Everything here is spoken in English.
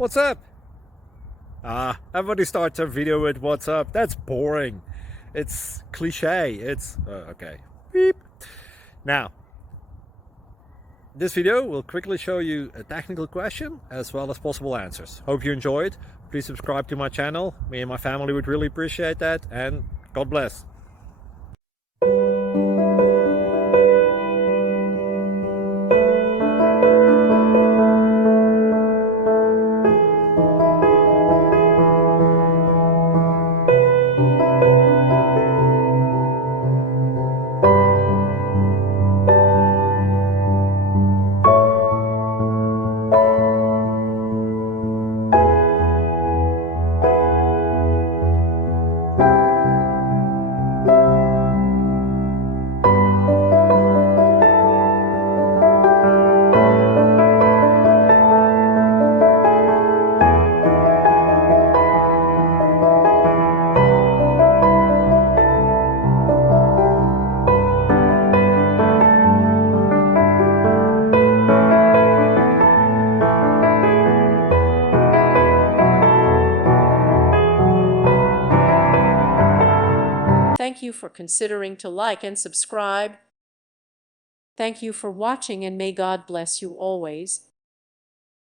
What's up? Everybody starts a video with what's up. That's boring. It's cliche. It's okay. Beep. Now, this video will quickly show you a technical question as well as possible answers. Hope you enjoyed. Please subscribe to my channel. Me and my family would really appreciate that, and God bless. Thank you for considering to like and subscribe. Thank you for watching, and may God bless you always.